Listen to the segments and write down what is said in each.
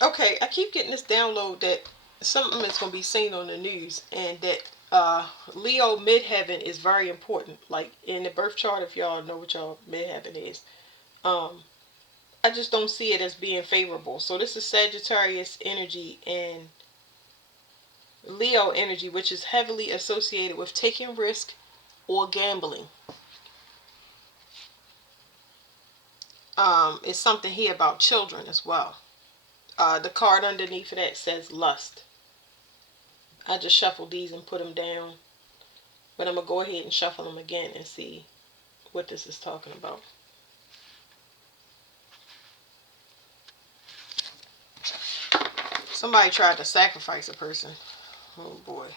Okay, I keep getting this download that something is going to be seen on the news, and that Leo midheaven is very important. Like in the birth chart, if y'all know what y'all midheaven is, um, I just don't see it as being favorable. So this is Sagittarius energy and Leo energy, which is heavily associated with taking risk or gambling. It's something here about children as well. The card underneath of that says lust. I just shuffled these and put them down, but I'm gonna go ahead and shuffle them again and see what this is talking about. Somebody tried to sacrifice a person. Oh boy.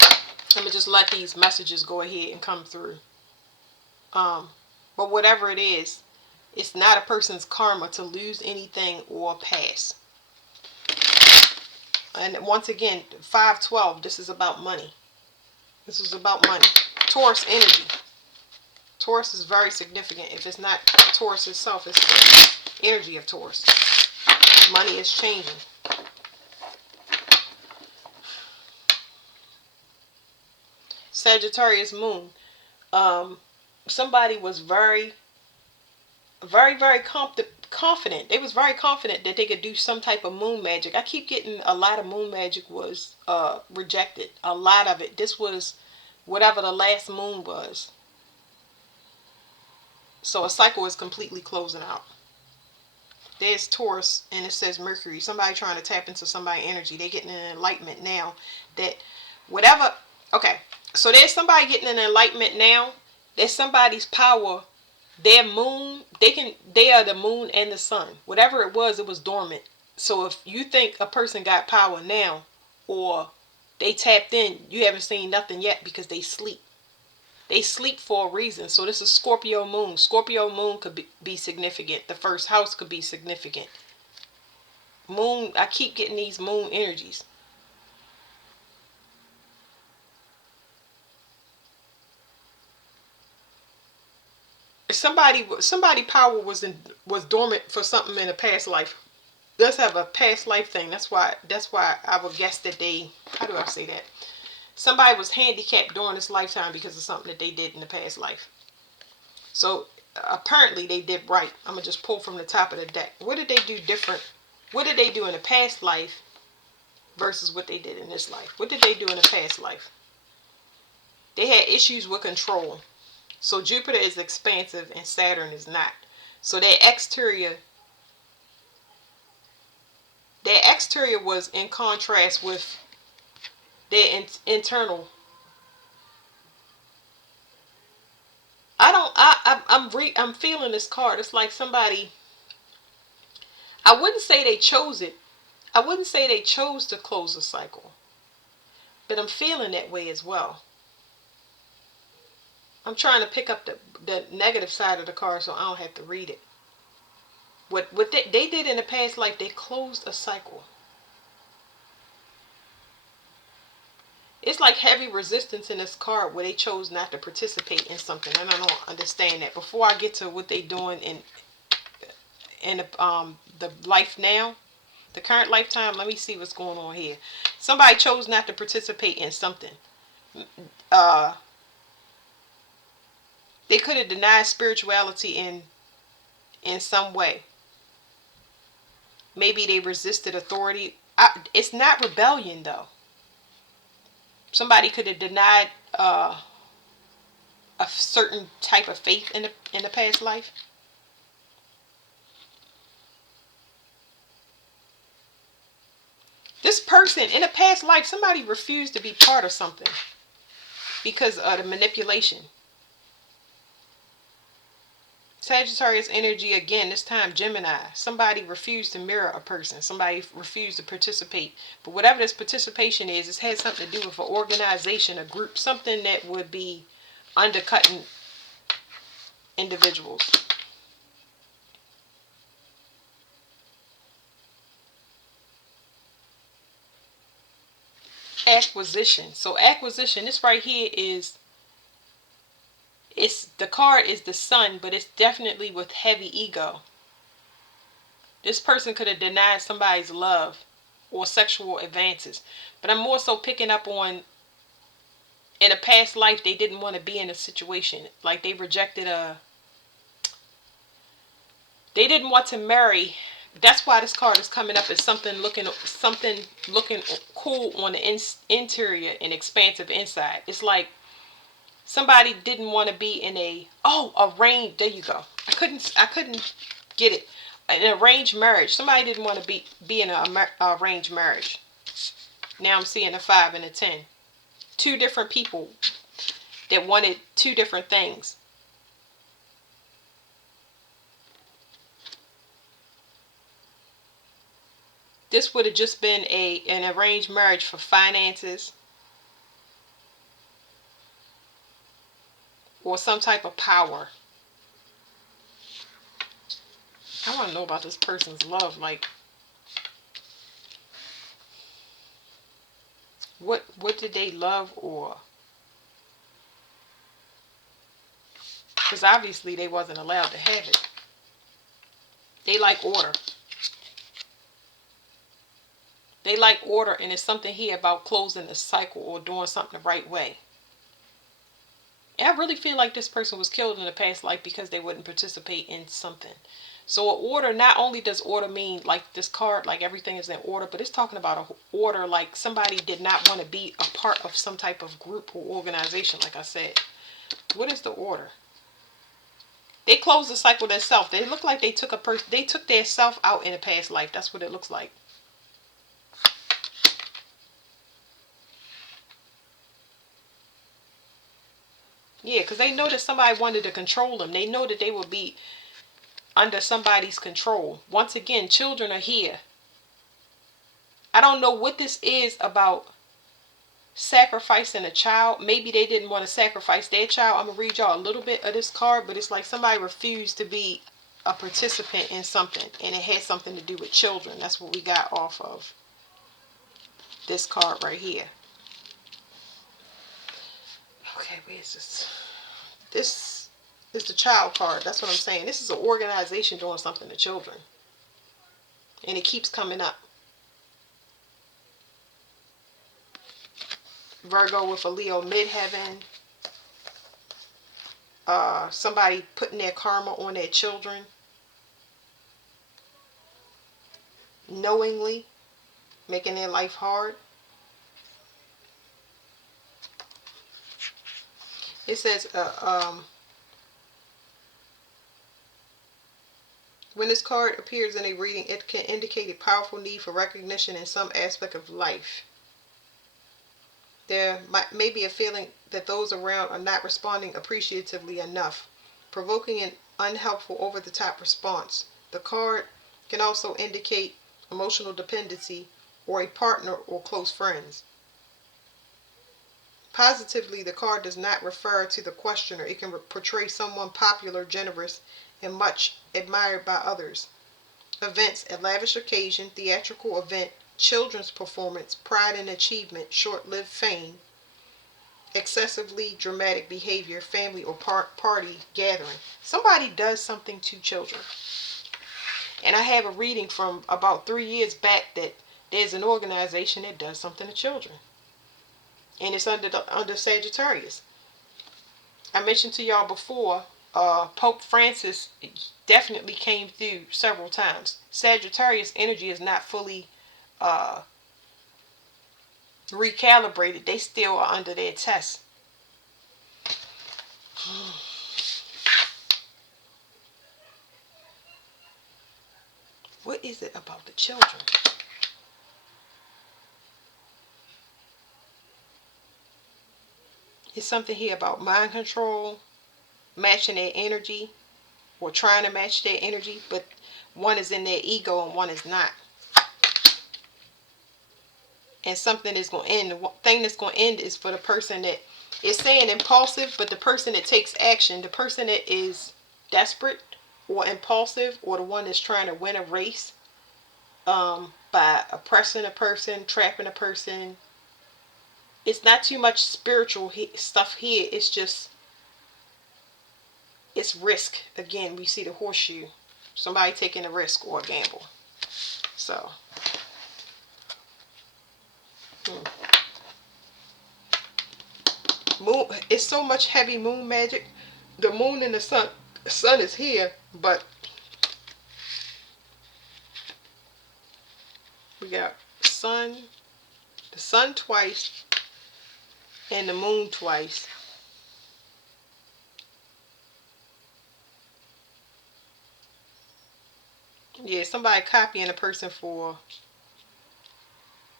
I'm gonna just let these messages go ahead and come through. Um, but whatever it is, it's not a person's karma to lose anything or pass. And once again, 512, this is about money. This is about money. Taurus energy. Taurus is very significant. If it's not Taurus itself, it's the energy of Taurus. Money is changing. Sagittarius moon. Um, Somebody was very confident. They was very confident that they could do some type of moon magic. I keep getting a lot of moon magic was rejected. A lot of it. This was whatever the last moon was. So a cycle is completely closing out. There's Taurus and it says Mercury. Somebody trying to tap into somebody's energy. They getting an enlightenment now that whatever. Okay, so there's somebody getting an enlightenment now. There's somebody's power. Their moon, they are the moon and the sun. Whatever it was dormant. So if you think a person got power now, or they tapped in, you haven't seen nothing yet because they sleep. They sleep for a reason. So this is Scorpio moon. Scorpio moon could be significant. The first house could be significant. Moon, I keep getting these moon energies. Somebody power was dormant for something in a past life. Let's have a past life thing. That's why I would guess that they, how do I say that? Somebody was handicapped during this lifetime because of something that they did in the past life. So apparently they did right. I'm gonna just pull from the top of the deck. What did they do different? What did they do in the past life versus what they did in this life? What did they do in the past life? They had issues with control. So Jupiter is expansive and Saturn is not. So their exterior was in contrast with their internal. I don't. I'm feeling this card. It's like somebody. I wouldn't say they chose it. I wouldn't say they chose to close the cycle, but I'm feeling that way as well. I'm trying to pick up the negative side of the card so I don't have to read it. What they did in the past life, they closed a cycle. It's like heavy resistance in this card where they chose not to participate in something. And I don't understand that. Before I get to what they doing in the life now, the current lifetime, let me see what's going on here. Somebody chose not to participate in something. Uh, they could have denied spirituality in some way. Maybe they resisted authority. It's not rebellion though. Somebody could have denied a certain type of faith in the past life. This person in a past life, somebody refused to be part of something because of the manipulation. Sagittarius energy again, this time Gemini. Somebody refused to mirror a person. Somebody refused to participate. But whatever this participation is, it has something to do with an organization, a group, something that would be undercutting individuals. Acquisition. So acquisition, this right here is, it's the card is the sun, but it's definitely with heavy ego. This person could have denied somebody's love or sexual advances. But I'm more so picking up on, in a past life, they didn't want to be in a situation. Like they rejected they didn't want to marry. That's why this card is coming up as something looking cool on the interior and expansive inside. It's like somebody didn't want to be in arranged. There you go. I couldn't get it. An arranged marriage. Somebody didn't want to be in a arranged marriage. Now I'm seeing a 5 and a 10. Two different people that wanted two different things. This would have just been an arranged marriage for finances or some type of power. I want to know about this person's love. Like, what did they love, or because obviously they wasn't allowed to have it. They like order. They like order, and it's something here about closing the cycle or doing something the right way. And I really feel like this person was killed in the past life because they wouldn't participate in something. So order, not only does order mean like this card, like everything is in order, but it's talking about a order like somebody did not want to be a part of some type of group or organization, like I said. What is the order? They closed the cycle themselves. They look like they took their self out in a past life. That's what it looks like. Yeah, because they know that somebody wanted to control them. They know that they will be under somebody's control. Once again, children are here. I don't know what this is about sacrificing a child. Maybe they didn't want to sacrifice their child. I'm going to read y'all a little bit of this card, but it's like somebody refused to be a participant in something, and it had something to do with children. That's what we got off of this card right here. Okay, where is this? This is the child card. That's what I'm saying. This is an organization doing something to children, and it keeps coming up. Virgo with a Leo midheaven. Somebody putting their karma on their children knowingly, making their life hard. It says when this card appears in a reading, it can indicate a powerful need for recognition in some aspect of life. There may be a feeling that those around are not responding appreciatively enough, provoking an unhelpful, over-the-top response. The card can also indicate emotional dependency or a partner or close friends. Positively, the card does not refer to the questioner. It can portray someone popular, generous, and much admired by others. Events: a lavish occasion, theatrical event, children's performance, pride in achievement, short-lived fame, excessively dramatic behavior, family or party gathering. Somebody does something to children. And I have a reading from about 3 years back that there's an organization that does something to children. And it's under Sagittarius. I mentioned to y'all before, Pope Francis definitely came through several times. Sagittarius energy is not fully recalibrated. They still are under their test. What is it about the children? It's something here about mind control, matching their energy, or trying to match their energy, but one is in their ego and one is not. And something is going to end. The thing that's going to end is for the person that is saying impulsive, but the person that takes action, the person that is desperate or impulsive, or the one that's trying to win a race by oppressing a person, trapping a person. It's not too much spiritual stuff here. It's just, it's risk. Again, we see the horseshoe. Somebody taking a risk or a gamble. So, moon. It's so much heavy moon magic. The moon and the sun. The sun is here, but we got sun, the sun twice, and the moon twice. Yeah, somebody copying a person for.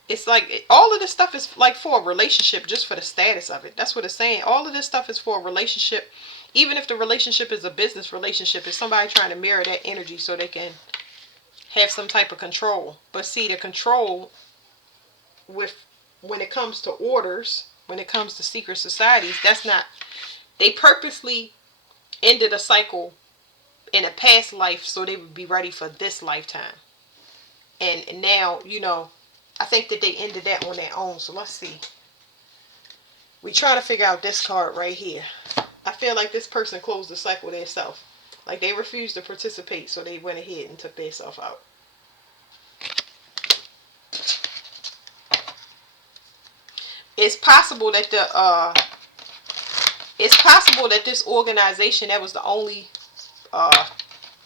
It's like all of this stuff is like for a relationship, just for the status of it. That's what it's saying. All of this stuff is for a relationship. Even if the relationship is a business relationship, it's somebody trying to mirror that energy so they can have some type of control. But see, the control with when it comes to orders, when it comes to secret societies, that's not. They purposely ended a cycle in a past life so they would be ready for this lifetime. And now, I think that they ended that on their own. So let's see. We trying to figure out this card right here. I feel like this person closed the cycle themselves. Like they refused to participate, so they went ahead and took themselves out. It's possible that it's possible that this organization, that was the only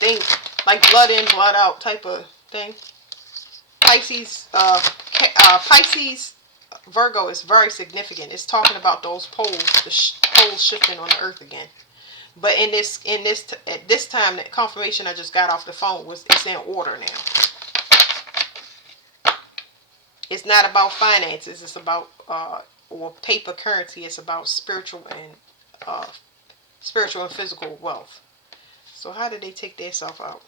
thing, like blood in, blood out type of thing. Pisces, Virgo is very significant. It's talking about those poles, poles shifting on the earth again. But at this time, the confirmation I just got off the phone it's in order now. It's not about finances. It's about or paper currency. It's about spiritual and physical wealth. So how did they take themselves out?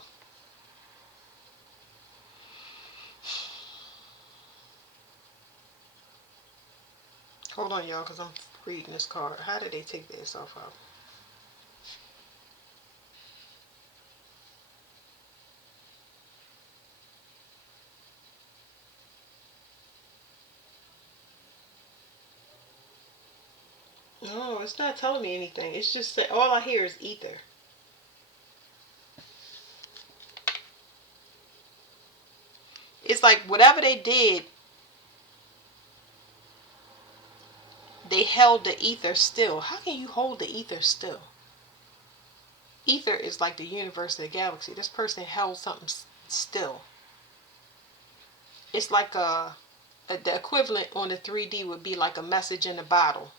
Hold on, y'all, because I'm reading this card. How did they take themselves out? No, it's not telling me anything. It's just that all I hear is ether. It's like whatever they did, they held the ether still. How can you hold the ether still? Ether is like the universe of the galaxy. This person held something still. It's like the equivalent on the 3D would be like a message in a bottle.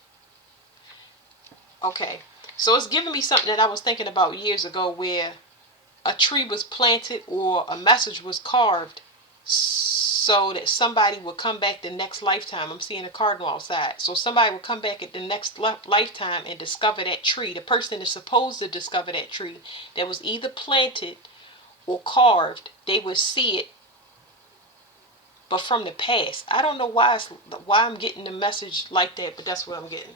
Okay, so it's giving me something that I was thinking about years ago, where a tree was planted or a message was carved so that somebody would come back the next lifetime. I'm seeing a cardinal outside. So somebody would come back at the next lifetime and discover that tree. The person is supposed to discover that tree that was either planted or carved. They would see it, but from the past. I don't know why I'm getting the message like that, but that's what I'm getting.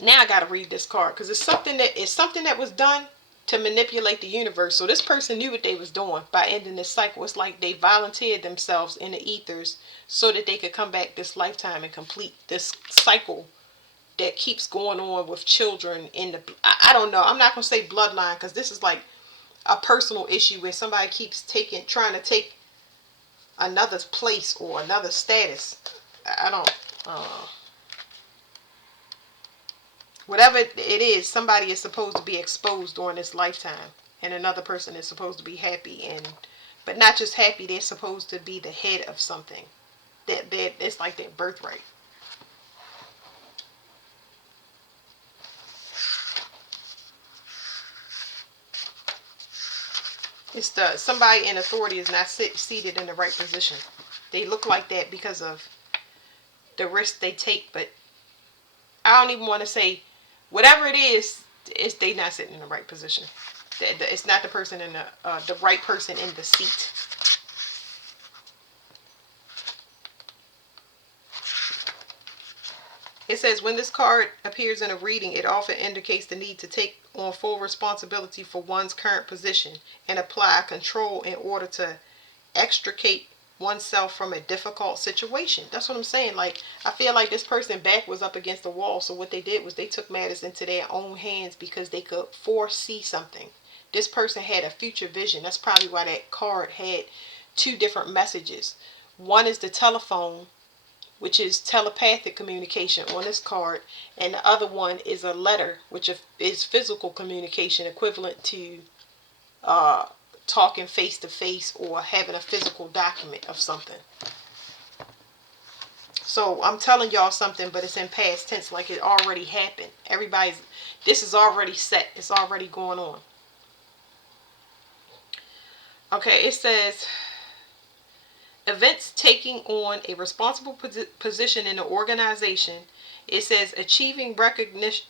Now I gotta read this card because it's something that was done to manipulate the universe. So this person knew what they was doing by ending this cycle. It's like they volunteered themselves in the ethers so that they could come back this lifetime and complete this cycle that keeps going on with children in the. I don't know. I'm not gonna say bloodline because this is like a personal issue where somebody keeps trying to take another place or another status. I don't. Whatever it is, somebody is supposed to be exposed during this lifetime, and another person is supposed to be happy, but not just happy. They're supposed to be the head of something. That it's like their birthright. It's somebody in authority is not seated in the right position. They look like that because of the risk they take, but I don't even want to say whatever it is. It's they not sitting in the right position. It's not the person in the right person in the seat. It says when this card appears in a reading, it often indicates the need to take on full responsibility for one's current position and apply control in order to extricate oneself from a difficult situation. That's what I'm saying. Like, I feel like this person back was up against the wall. So what they did was they took matters into their own hands because they could foresee something. This person had a future vision. That's probably why that card had two different messages. One is the telephone, which is telepathic communication on this card, and the other one is a letter, which is physical communication, equivalent to uh, talking face to face or having a physical document of something. So I'm telling y'all something, but it's in past tense, like it already happened. This is already set. It's already going on. Okay, it says events taking on a responsible position in the organization. It says achieving recognition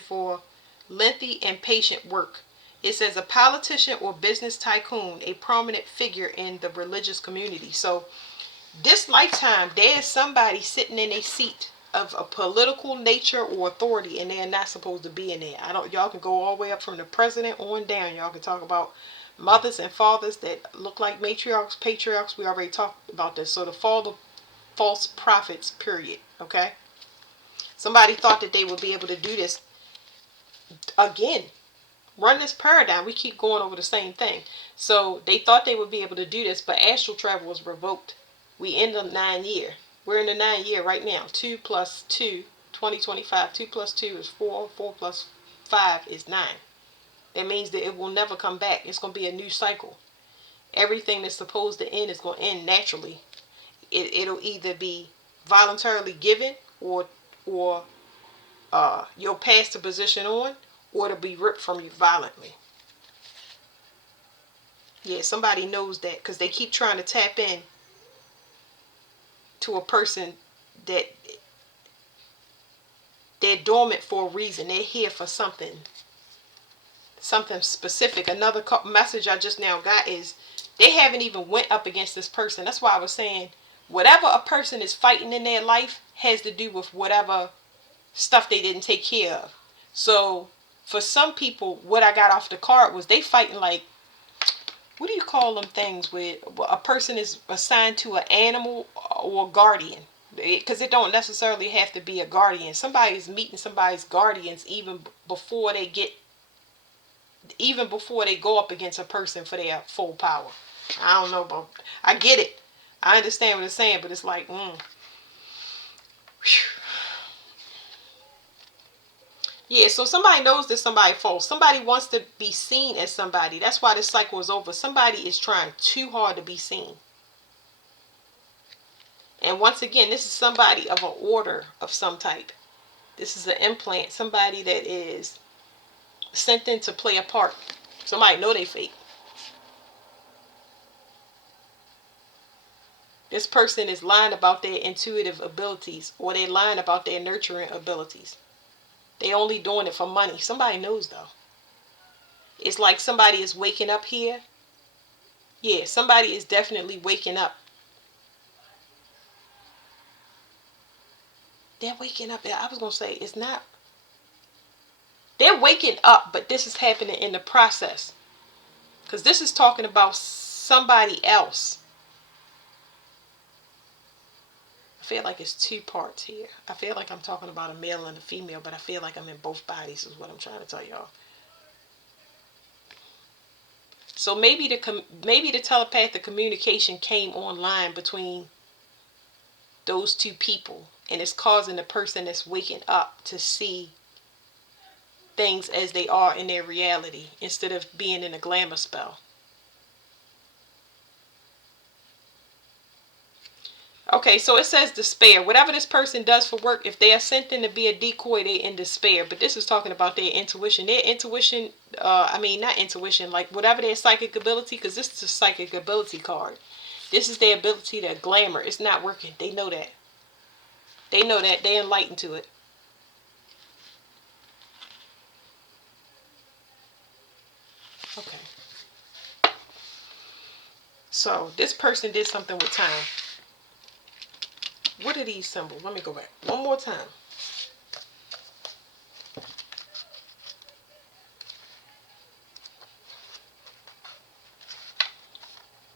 for lengthy and patient work. It says a politician or business tycoon, a prominent figure in the religious community. So this lifetime, there is somebody sitting in a seat of a political nature or authority, and they're not supposed to be in there. Y'all can go all the way up from the president on down. Y'all can talk about mothers and fathers that look like matriarchs, patriarchs. We already talked about this. So the fall of false prophets, period. Okay? Somebody thought that they would be able to do this again. Run this paradigm. We keep going over the same thing. So they thought they would be able to do this, but astral travel was revoked. We end the 9 year. We're in the 9 year right now. 2 plus 2, 2025. 2 plus 2 is 4. 4 plus 5 is 9. That means that it will never come back. It's going to be a new cycle. Everything that's supposed to end is going to end naturally. It'll either be voluntarily given or you'll pass the position on, or it'll be ripped from you violently. Yeah, somebody knows that because they keep trying to tap in to a person that they're dormant for a reason. They're here for something specific. Another message I just now got is they haven't even went up against this person. That's why I was saying whatever a person is fighting in their life has to do with whatever stuff they didn't take care of. So for some people, what I got off the card was they fighting like, what do you call them things where a person is assigned to an animal or a guardian? Because it don't necessarily have to be a guardian. Somebody is meeting somebody's guardians even before they go up against a person for their full power. I don't know, but I get it. I understand what it's saying, but it's like, Yeah, so somebody knows that somebody false. Somebody wants to be seen as somebody. That's why this cycle is over. Somebody is trying too hard to be seen. And once again, this is somebody of an order of some type. This is an implant. Somebody that is sent in to play a part. Somebody know they fake. This person is lying about their intuitive abilities, or they're lying about their nurturing abilities. They only doing it for money. Somebody knows though. It's like somebody is waking up here. Yeah, somebody is definitely waking up. They're waking up. I was going to say, it's not. They're waking up, but this is happening in the process. Because this is talking about somebody else. I feel like it's two parts here. I feel like I'm talking about a male and a female, but I feel like I'm in both bodies is what I'm trying to tell y'all. So maybe the telepathic communication came online between those two people, and it's causing the person that's waking up to see things as they are in their reality instead of being in a glamour spell. Okay, so it says despair. Whatever this person does for work, if they are sent in to be a decoy, they in despair. But this is talking about their intuition. Their intuition, not intuition, like whatever their psychic ability, because this is a psychic ability card. This is their ability to glamour. It's not working. They know that. They know that. They're enlightened to it. Okay. So this person did something with time. What are these symbols? Let me go back one more time.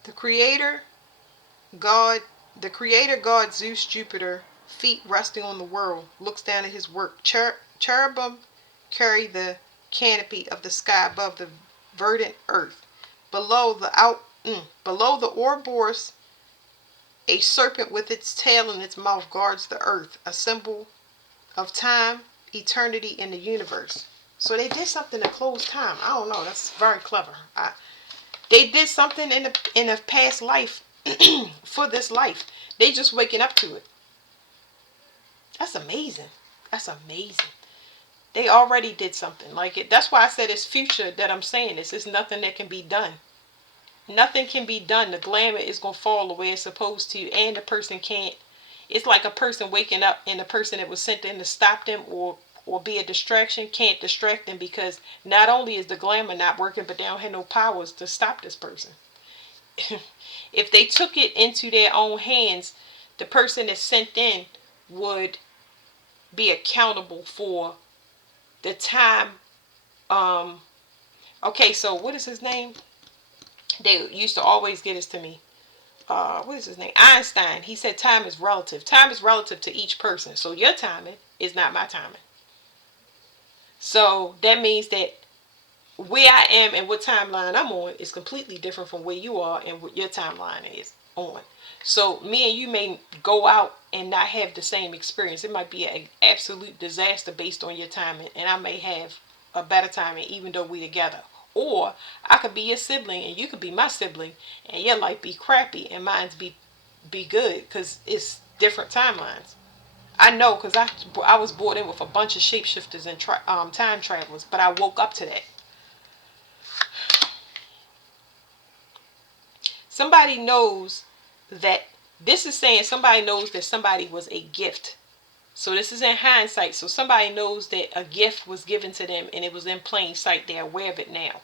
The creator God Zeus Jupiter, feet resting on the world, looks down at his work. Cherubim carry the canopy of the sky above the verdant earth. Below the Ouroboros, a serpent with its tail in its mouth guards the earth, a symbol of time, eternity, and the universe. So they did something to close time. I don't know. That's very clever. They did something in a past life for this life. They just waking up to it. That's amazing. That's amazing. They already did something like it. That's why I said it's future that I'm saying this. It's nothing that can be done. Nothing can be done. The glamour is going to fall the way it's supposed to, and the person can't. It's like a person waking up and the person that was sent in to stop them or be a distraction can't distract them, because not only is the glamour not working, but they don't have no powers to stop this person. If they took it into their own hands, the person that's sent in would be accountable for the time. Okay, so what is his name? They used to always get this to me. What is his name? Einstein. He said time is relative. Time is relative to each person. So your timing is not my timing. So that means that where I am and what timeline I'm on is completely different from where you are and what your timeline is on. So me and you may go out and not have the same experience. It might be an absolute disaster based on your timing, and I may have a better timing even though we together. Or I could be your sibling and you could be my sibling, and your life be crappy and mine's be good, because it's different timelines. I know, because I was brought in with a bunch of shapeshifters and time travelers, but I woke up to that. Somebody knows that this is saying somebody knows that somebody was a gift. So this is in hindsight. So somebody knows that a gift was given to them and it was in plain sight. They're aware of it now.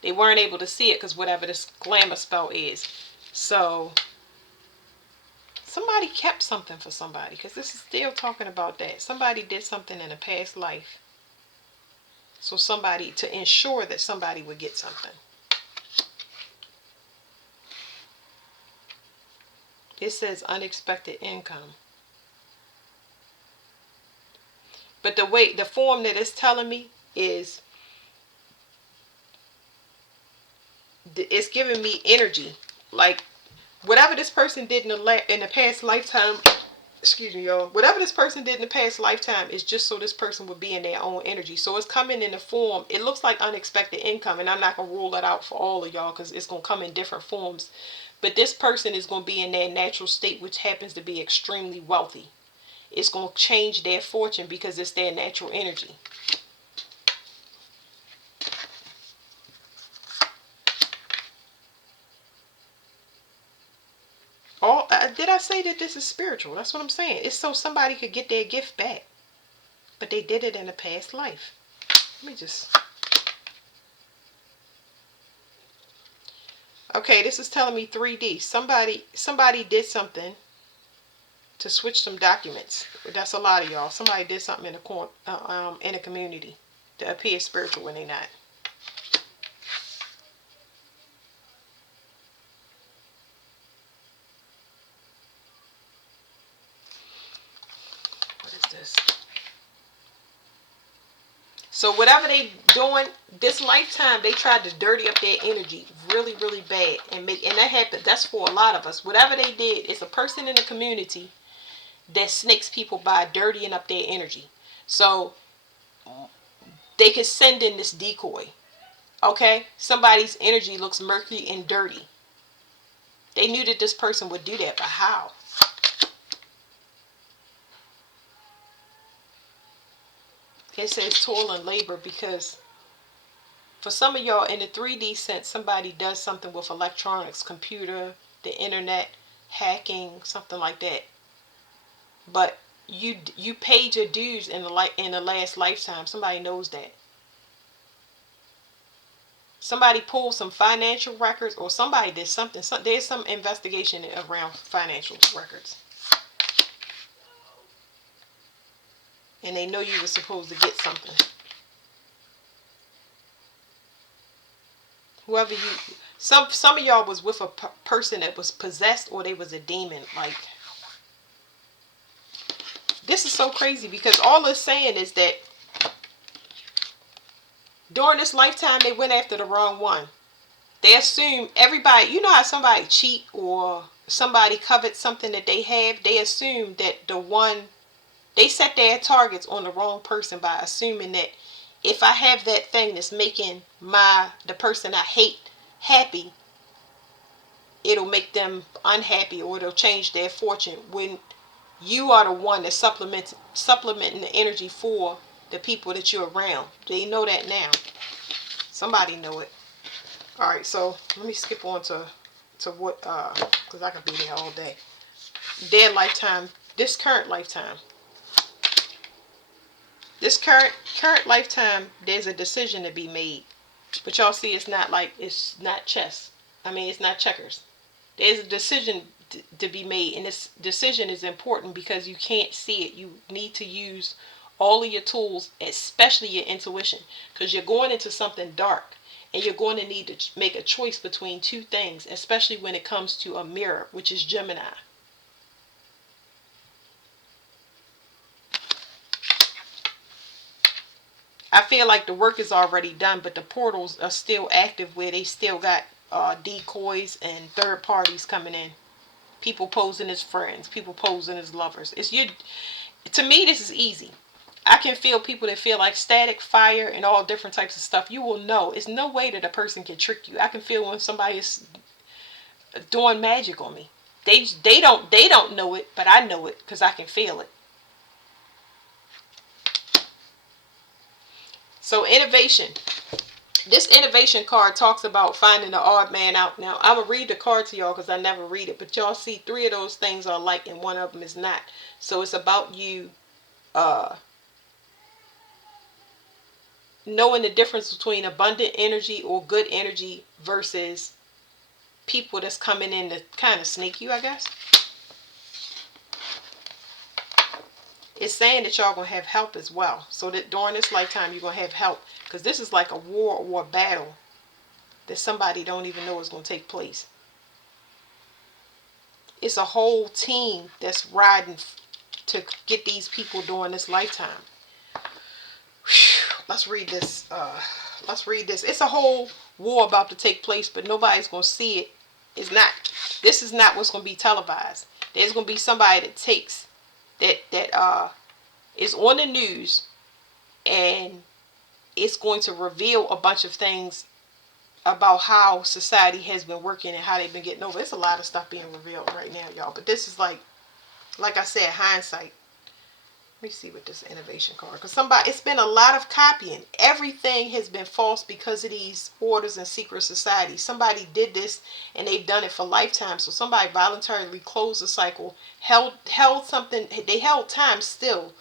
They weren't able to see it because whatever this glamour spell is. So somebody kept something for somebody, because this is still talking about that. Somebody did something in a past life. So somebody, to ensure that somebody would get something. It says unexpected income. But the form that it's telling me is, it's giving me energy. Like whatever this person did in the past lifetime, excuse me, y'all. Whatever this person did in the past lifetime is just so this person would be in their own energy. So it's coming in the form. It looks like unexpected income, and I'm not gonna rule that out for all of y'all because it's gonna come in different forms. But this person is going to be in their natural state, which happens to be extremely wealthy. It's going to change their fortune because it's their natural energy. Did I say that this is spiritual? That's what I'm saying. It's so somebody could get their gift back. But they did it in a past life. Let me just... Okay, this is telling me 3D. Somebody did something to switch some documents. That's a lot of y'all. Somebody did something in a community to appear spiritual when they're not. What is this? So whatever they doing this lifetime, they tried to dirty up their energy really, really bad, and that happened. That's for a lot of us. Whatever they did, it's a person in the community that snakes people by dirtying up their energy. So they could send in this decoy. Okay, somebody's energy looks murky and dirty. They knew that this person would do that, but how? It says toil and labor, because for some of y'all in the 3D sense, somebody does something with electronics, computer, the internet, hacking, something like that. But you paid your dues in the last lifetime. Somebody knows that. Somebody pulled some financial records, or somebody did something. There's some investigation around financial records. And they know you were supposed to get something. Whoever you... Some of y'all was with a person that was possessed, or they was a demon. Like, this is so crazy, because all it's saying is that During this lifetime, they went after the wrong one. They assume everybody, you know how somebody cheat or somebody covets something that they have, they assume that the one, they set their targets on the wrong person by assuming that if I have that thing that's making the person I hate happy, it'll make them unhappy or it'll change their fortune, when you are the one that's supplementing the energy for the people that you're around. They know that now. Somebody know it. All right, so let me skip on to what because I can be there all day. Their lifetime, this current lifetime. This current lifetime, there's a decision to be made. But y'all see, it's not chess. I mean, it's not checkers. There's a decision to be made, and this decision is important because you can't see it. You need to use all of your tools, especially your intuition, because you're going into something dark, and you're going to need to make a choice between two things, especially when it comes to a mirror, which is Gemini. I feel like the work is already done, but the portals are still active where they still got decoys and third parties coming in. People posing as friends, people posing as lovers. It's you. To me, this is easy. I can feel people that feel like static, fire, and all different types of stuff. You will know. It's no way that a person can trick you. I can feel when somebody is doing magic on me. They don't know it, but I know it because I can feel it. So innovation. This innovation card talks about finding the odd man out. Now, I will read the card to y'all because I never read it. But y'all see 3 of those things are alike and 1 of them is not. So it's about you knowing the difference between abundant energy or good energy versus people that's coming in to kind of sneak you, I guess. It's saying that y'all going to have help as well. So that during this lifetime, you're going to have help. Because this is like a war or a battle that somebody don't even know is going to take place. It's a whole team that's riding to get these people during this lifetime. Let's read this. Let's read this. It's a whole war about to take place, but nobody's going to see it. It's not. This is not what's going to be televised. There's going to be somebody that takes that is on the news, and it's going to reveal a bunch of things about how society has been working and how they've been getting over. It's a lot of stuff being revealed right now, y'all. But this is like I said, hindsight. Let me see what this innovation card, because it's been a lot of copying. Everything has been false because of these orders and secret societies. Somebody did this and they've done it for lifetime. So somebody voluntarily closed the cycle, held something. They held time still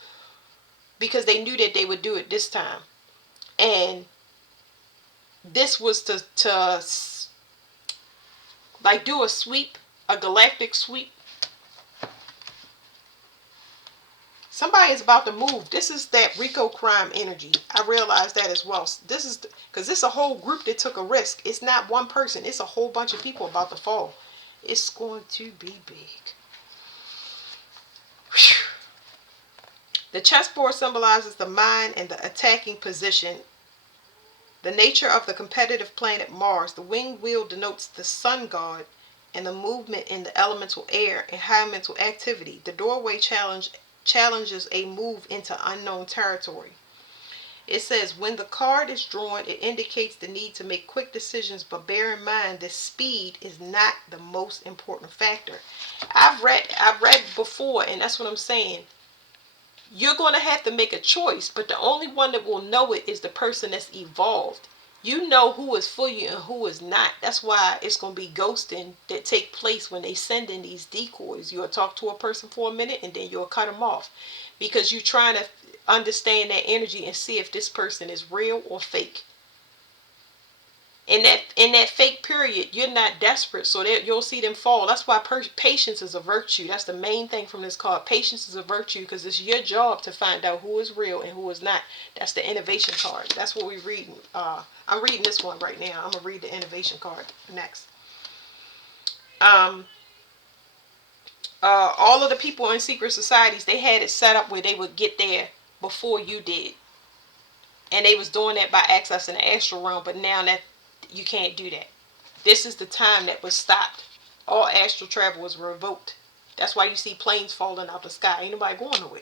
because they knew that they would do it this time. And this was to like do a sweep, a galactic sweep. Somebody is about to move. This is that Rico crime energy. I realize that as well. This is because this is a whole group that took a risk. It's not one person. It's a whole bunch of people about to fall. It's going to be big. Whew. The chessboard symbolizes the mind and the attacking position. The nature of the competitive planet Mars. The winged wheel denotes the sun god and the movement in the elemental air and high mental activity. The doorway challenges a move into unknown territory. It says when the card is drawn, it indicates the need to make quick decisions, but bear in mind that speed is not the most important factor. I've read before, and that's what I'm saying. You're going to have to make a choice, but the only one that will know it is the person that's evolved. You know who is for you and who is not. That's why it's going to be ghosting that take place when they send in these decoys. You'll talk to a person for a minute and then you'll cut them off because you're trying to understand that energy and see if this person is real or fake. In that fake period, you're not desperate, so that you'll see them fall. That's why patience is a virtue. That's the main thing from this card. Patience is a virtue because it's your job to find out who is real and who is not. That's the innovation card. That's what we're reading. I'm reading this one right now. I'm gonna read the innovation card next. All of the people in secret societies, they had it set up where they would get there before you did. And they was doing that by accessing the astral realm, but now that you can't do that. This is the time that was stopped. All astral travel was revoked. That's why you see planes falling out the sky. Ain't nobody going nowhere.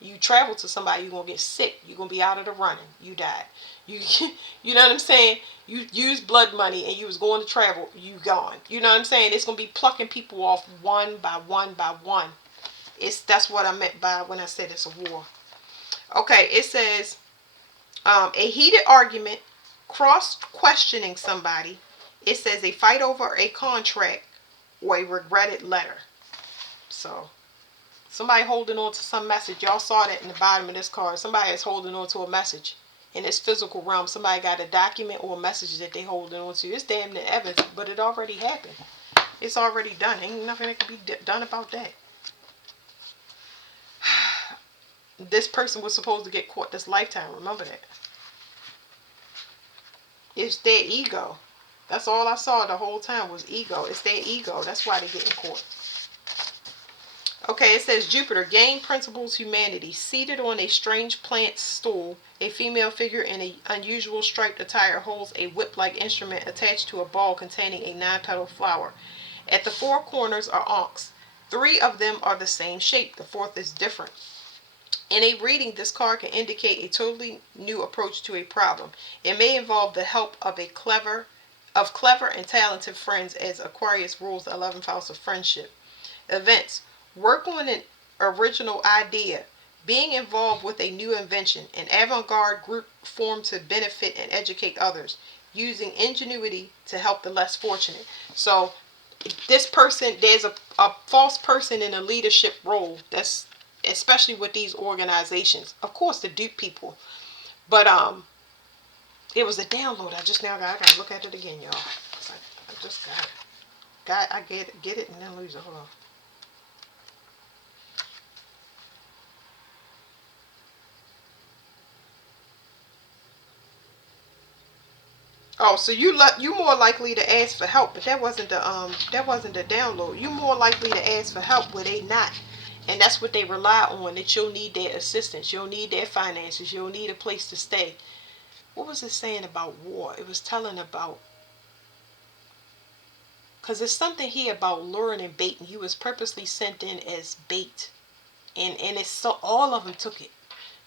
You travel to somebody, you're gonna get sick. You're gonna be out of the running. You died. You you know what I'm saying? You used blood money and you was going to travel. You gone. You know what I'm saying? It's gonna be plucking people off one by one by one. That's what I meant by when I said it's a war. Okay, it says a heated argument, cross questioning somebody. It says a fight over a contract or a regretted letter. So somebody holding on to some message. Y'all saw that in the bottom of this card. Somebody is holding on to a message in this physical realm. Somebody got a document or a message that they holding on to. It's damn near evidence, but it already happened. It's already done. Ain't nothing that can be done about that. This person was supposed to get caught this lifetime. Remember that. It's their ego. That's all I saw the whole time was ego. It's their ego. That's why they're getting caught. Okay, it says Jupiter, gain principles humanity. Seated on a strange plant stool, a female figure in an unusual striped attire holds a whip-like instrument attached to a ball containing a 9-petaled flower. At the 4 corners are ankhs. 3 of them are the same shape. The 4th is different. In a reading, this card can indicate a totally new approach to a problem. It may involve the help of clever and talented friends, as Aquarius rules the 11th house of friendship. Events. Work on an original idea. Being involved with a new invention. An avant-garde group formed to benefit and educate others. Using ingenuity to help the less fortunate. So, this person, there's a false person in a leadership role. That's especially with these organizations. Of course, to dupe people. But, it was a download. I gotta look at it again, y'all. I just got it. I get it and then lose it. Hold on. Oh, so you more likely to ask for help, but that wasn't the download. You more likely to ask for help where they not, and that's what they rely on. That you'll need their assistance, you'll need their finances, you'll need a place to stay. What was it saying about war? It was telling about, because there's something here about luring and baiting. You was purposely sent in as bait, and it's so all of them took it,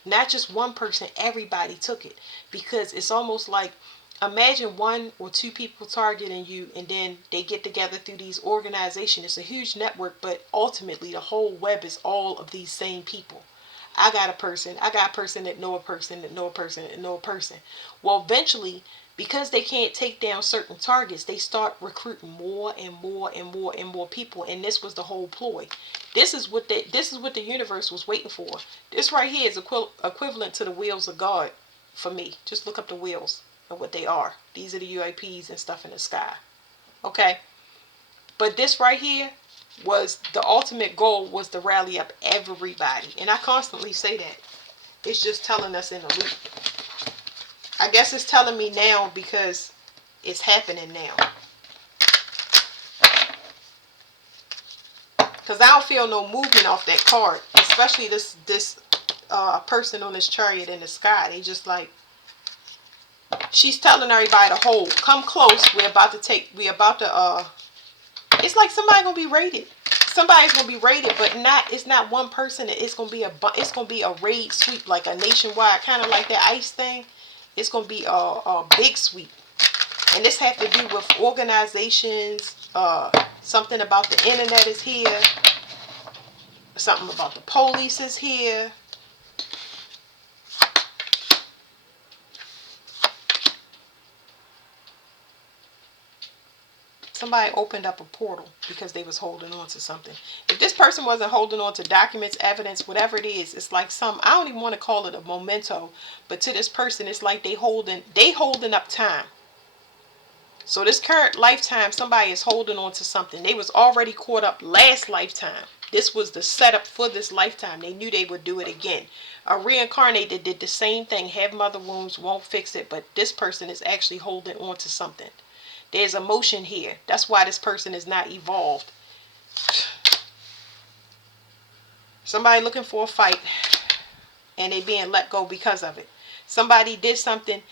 not just one person. Everybody took it because it's almost like, imagine 1 or 2 people targeting you, and then they get together through these organizations. It's a huge network, but ultimately the whole web is all of these same people. I got a person that know a person that know a person that know a person. Well, eventually, because they can't take down certain targets, they start recruiting more and more and more and more people, and this was the whole ploy. This is what the universe was waiting for. This right here is equivalent to the wheels of God for me. Just look up the wheels of what they are. These are the UAPs and stuff in the sky. Okay? But this right here was the ultimate goal, was to rally up everybody. And I constantly say that. It's just telling us in a loop. I guess it's telling me now because it's happening now. Because I don't feel no movement off that card. Especially this person on this chariot in the sky. They just like, she's telling everybody to hold. Come close. It's like somebody gonna be raided. Somebody's gonna be raided, but it's not one person. It's gonna be a raid sweep, like a nationwide, kind of like that ICE thing. It's gonna be a big sweep. And this has to do with organizations. Something about the internet is here. Something about the police is here. Somebody opened up a portal because they was holding on to something. If this person wasn't holding on to documents, evidence, whatever it is, it's like I don't even want to call it a memento, but to this person, it's like they holding up time. So this current lifetime, somebody is holding on to something. They was already caught up last lifetime. This was the setup for this lifetime. They knew they would do it again. A reincarnated did the same thing. Have mother wounds, won't fix it, but this person is actually holding on to something. There's emotion here. That's why this person is not evolved. Somebody looking for a fight, and they being let go because of it. somebody did something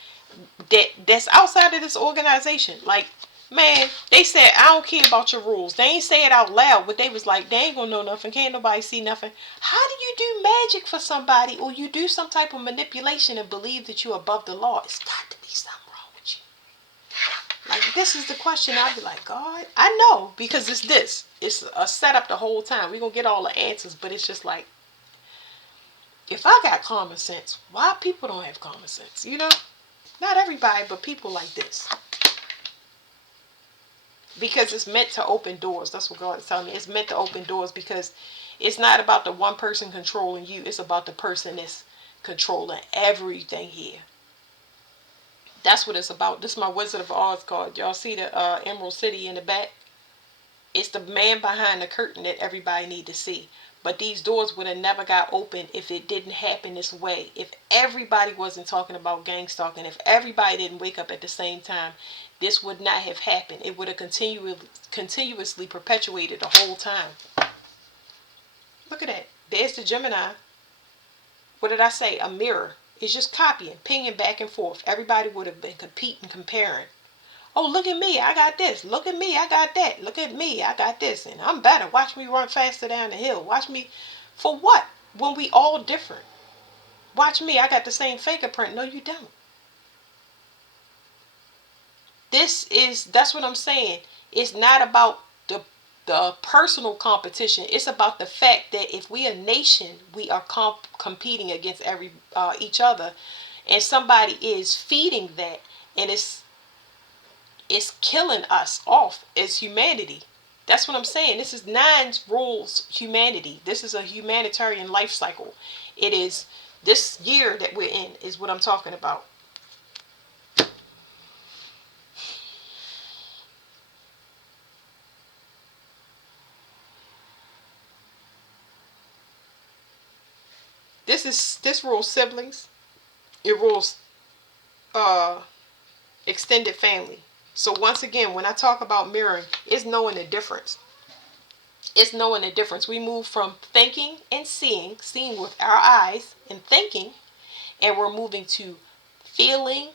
that's outside of this organization. Like, man, they said, I don't care about your rules. They ain't say it out loud, but they was like, they ain't gonna know nothing. Can't nobody see nothing. How do you do magic for somebody, or you do some type of manipulation and believe that you're above the law? It's got to be something wrong with you. Like, this is the question. I'd be like, God, I know, because it's this. It's a setup the whole time. We're gonna get all the answers, but it's just like, if I got common sense, why people don't have common sense? You know? Not everybody, but people like this. Because it's meant to open doors. That's what God is telling me. It's meant to open doors, because it's not about the one person controlling you. It's about the person that's controlling everything here. That's what it's about. This is my Wizard of Oz card. Y'all see the Emerald City in the back? It's the man behind the curtain that everybody need to see. But these doors would have never got open if it didn't happen this way. If everybody wasn't talking about gang stalking, if everybody didn't wake up at the same time, this would not have happened. It would have continuously perpetuated the whole time. Look at that. There's the Gemini. What did I say? A mirror. It's just copying, pinging back and forth. Everybody would have been competing, comparing. Oh, look at me, I got this. Look at me, I got that. Look at me, I got this. And I'm better. Watch me run faster down the hill. Watch me. For what? When we all different. Watch me, I got the same fingerprint. No, you don't. That's what I'm saying. It's not about the personal competition. It's about the fact that if we a nation, we are competing against each other. And somebody is feeding that. And it's killing us off as humanity. That's what I'm saying. This is Nine's rules humanity. This is a humanitarian life cycle. It is this year that we're in is what I'm talking about. This rules siblings. It rules extended family. So once again, when I talk about mirroring, it's knowing the difference. It's knowing the difference. We move from thinking and seeing with our eyes and thinking, and we're moving to feeling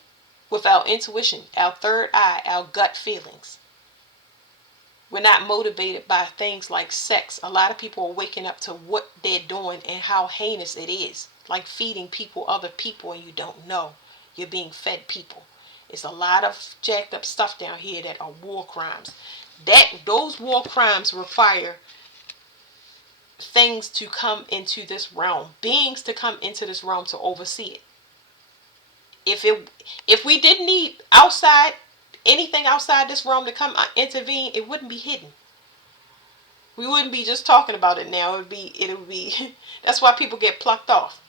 with our intuition, our third eye, our gut feelings. We're not motivated by things like sex. A lot of people are waking up to what they're doing and how heinous it is. Like feeding people, other people, and you don't know. You're being fed people. It's a lot of jacked up stuff down here that are war crimes. Those war crimes require things to come into this realm, beings to come into this realm to oversee it. If we didn't need anything outside this realm to come intervene, it wouldn't be hidden. We wouldn't be just talking about it now. It would be that's why people get plucked off.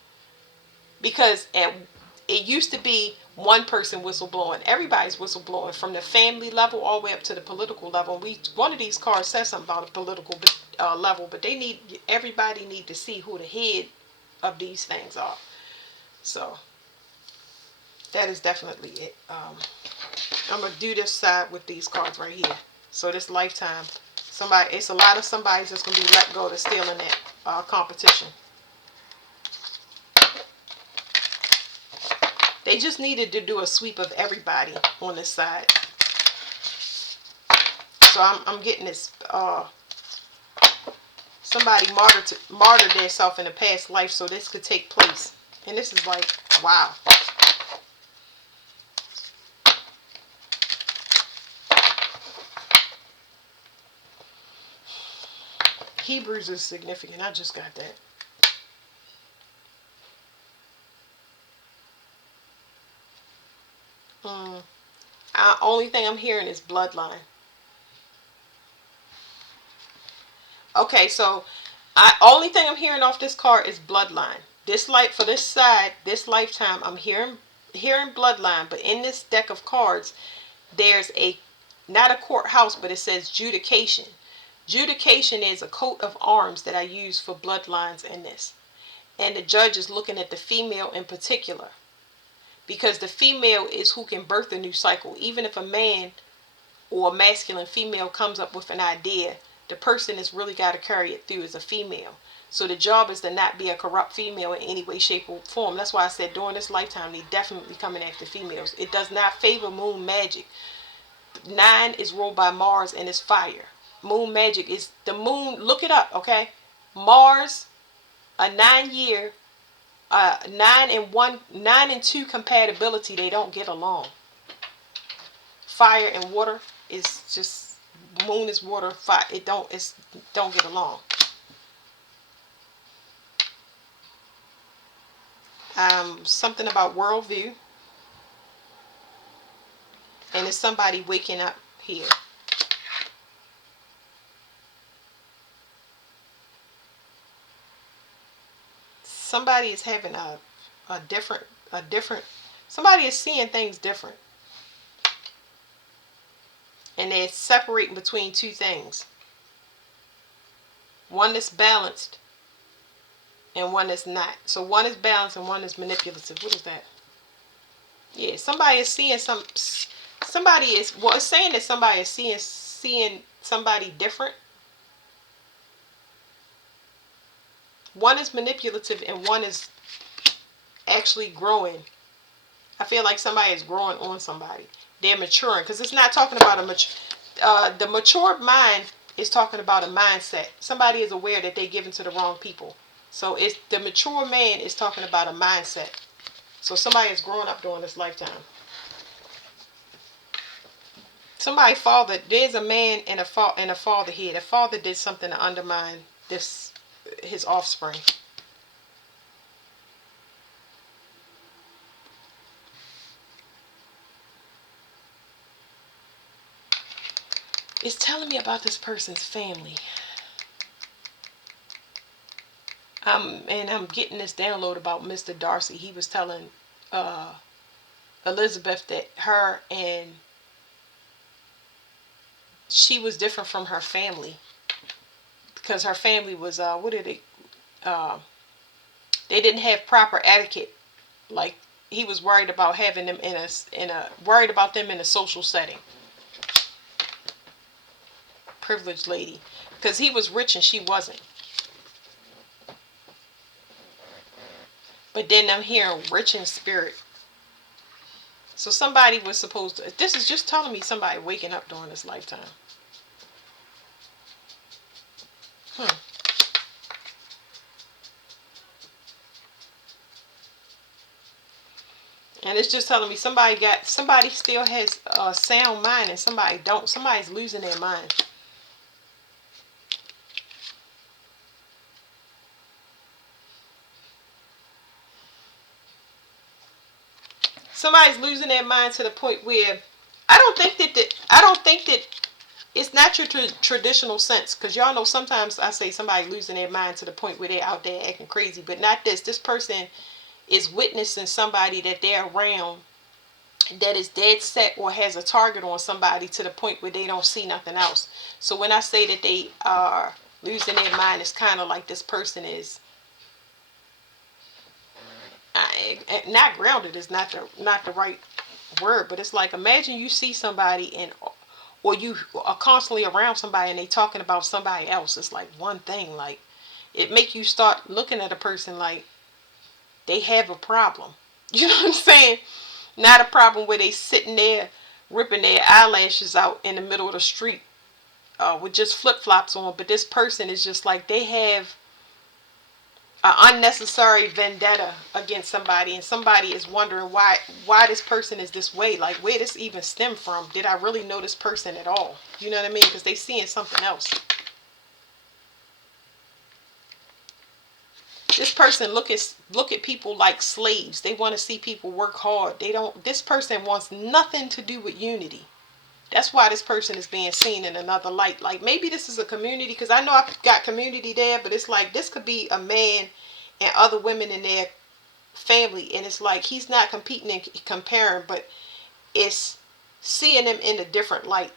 Because it used to be one person whistleblowing. Everybody's whistleblowing from the family level all the way up to the political level. One of these cards says something about a political level, but everybody need to see who the head of these things are. So that is definitely it. I'm gonna do this side with these cards right here. So this lifetime, it's a lot of somebody's just gonna be let go to steal in that competition. They just needed to do a sweep of everybody on this side. So I'm getting this. Somebody martyred themselves in a past life so this could take place. And this is like, wow. Hebrews is significant. I just got that. Only thing I'm hearing is bloodline. Okay, so only thing I'm hearing off this card is bloodline. For this side, this lifetime, I'm hearing bloodline, but in this deck of cards, there's not a courthouse, but it says judication. Judication is a coat of arms that I use for bloodlines in this. And the judge is looking at the female in particular. Because the female is who can birth a new cycle. Even if a man or a masculine female comes up with an idea, the person that's really got to carry it through is a female. So the job is to not be a corrupt female in any way, shape, or form. That's why I said during this lifetime, they definitely coming after females. It does not favor moon magic. 9 is ruled by Mars and is fire. Moon magic is the moon. Look it up, okay? Mars, a 9-year, 9 and 2 compatibility. They don't get along. Fire and water is just, moon is water. Fire. Don't get along. Something about worldview, and it's somebody waking up here. Somebody is having a different. Somebody is seeing things different, and they're separating between two things. One that's balanced, and one that's not. So one is balanced and one is manipulative. What is that? Yeah, somebody is seeing somebody is, well, it's saying that somebody is seeing somebody different. One is manipulative and one is actually growing. I feel like somebody is growing on somebody. They're maturing, because it's not talking about the mature mind is talking about a mindset. Somebody is aware that they're giving to the wrong people. So it's the mature man is talking about a mindset. So somebody is growing up during this lifetime. Somebody father, there's a man and a father here. The father did something to undermine his offspring. It's telling me about this person's family. And I'm getting this download about Mr. Darcy. He was telling Elizabeth that she was different from her family, because her family was they didn't have proper etiquette. Like, he was worried about having them worried about them in a social setting. Privileged lady, because he was rich and she wasn't. But then I'm hearing rich in spirit. So somebody was supposed to, this is just telling me somebody waking up during this lifetime. And it's just telling me somebody still has a sound mind and somebody don't. Somebody's losing their mind. Somebody's losing their mind to the point where I don't think that it's not your traditional sense, because y'all know sometimes I say somebody losing their mind to the point where they're out there acting crazy, but not this. This person is witnessing somebody that they're around that is dead set or has a target on somebody to the point where they don't see nothing else. So when I say that they are losing their mind, it's kind of like this person is not grounded is not the right word, but it's like, imagine you see somebody or you are constantly around somebody and they talking about somebody else. It's like one thing, like it make you start looking at a person like they have a problem. You know what I'm saying? Not a problem where they sitting there ripping their eyelashes out in the middle of the street with just flip-flops on, but this person is just like they have an unnecessary vendetta against somebody, and somebody is wondering why this person is this way. Like, where this even stem from? Did I really know this person at all? You know what I mean? Because they seeing something else. This person look at people like slaves. They want to see people work hard. This person wants nothing to do with unity. That's why this person is being seen in another light. Like, maybe this is a community, because I know I've got community there, but it's like this could be a man and other women in their family, and it's like he's not competing and comparing, but it's seeing them in a different light,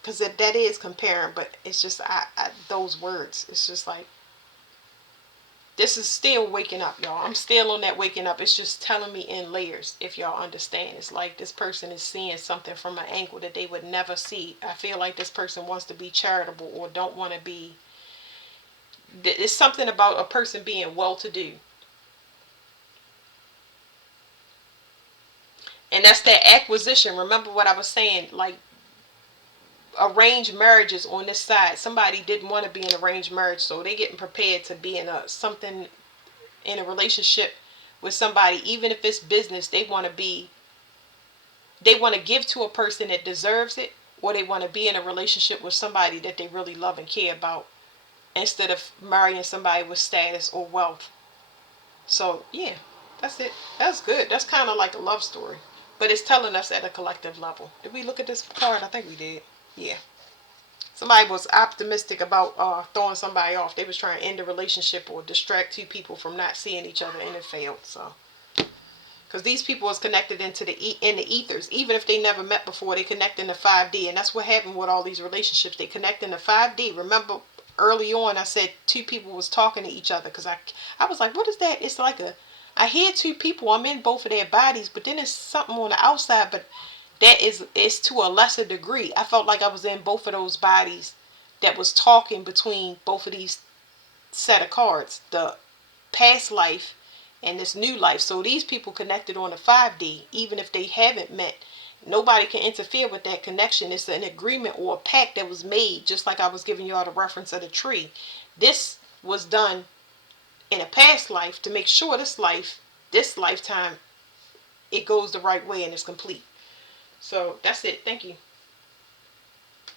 because that is comparing, but it's just those words. It's just like, this is still waking up, y'all. I'm still on that waking up. It's just telling me in layers, if y'all understand. It's like this person is seeing something from an angle that they would never see. I feel like this person wants to be charitable or don't want to be It's something about a person being well-to-do. And that's that acquisition. Remember what I was saying, like arranged marriages on this side. Somebody didn't want to be in an arranged marriage, so they getting prepared to be in a something in a relationship with somebody, even if it's business. They want to give to a person that deserves it, or they want to be in a relationship with somebody that they really love and care about, instead of marrying somebody with status or wealth. So yeah, that's it. That's good. That's kind of like a love story, but it's telling us at a collective level. Did we look at this card? I think we did. Yeah. Somebody was optimistic about throwing somebody off. They was trying to end the relationship or distract two people from not seeing each other, and it failed. So, because these people is connected into in the ethers, even if they never met before, they connect in the 5D, and that's what happened with all these relationships. They connect in the 5D. Remember early on, I said two people was talking to each other because I was like, what is that? It's like I hear two people. I'm in both of their bodies, but then it's something on the outside, but that is to a lesser degree. I felt like I was in both of those bodies that was talking between both of these set of cards, the past life and this new life. So these people connected on a 5D, even if they haven't met. Nobody can interfere with that connection. It's an agreement or a pact that was made, just like I was giving you all the reference of the tree. This was done in a past life to make sure this lifetime, it goes the right way and it's complete. So that's it. Thank you.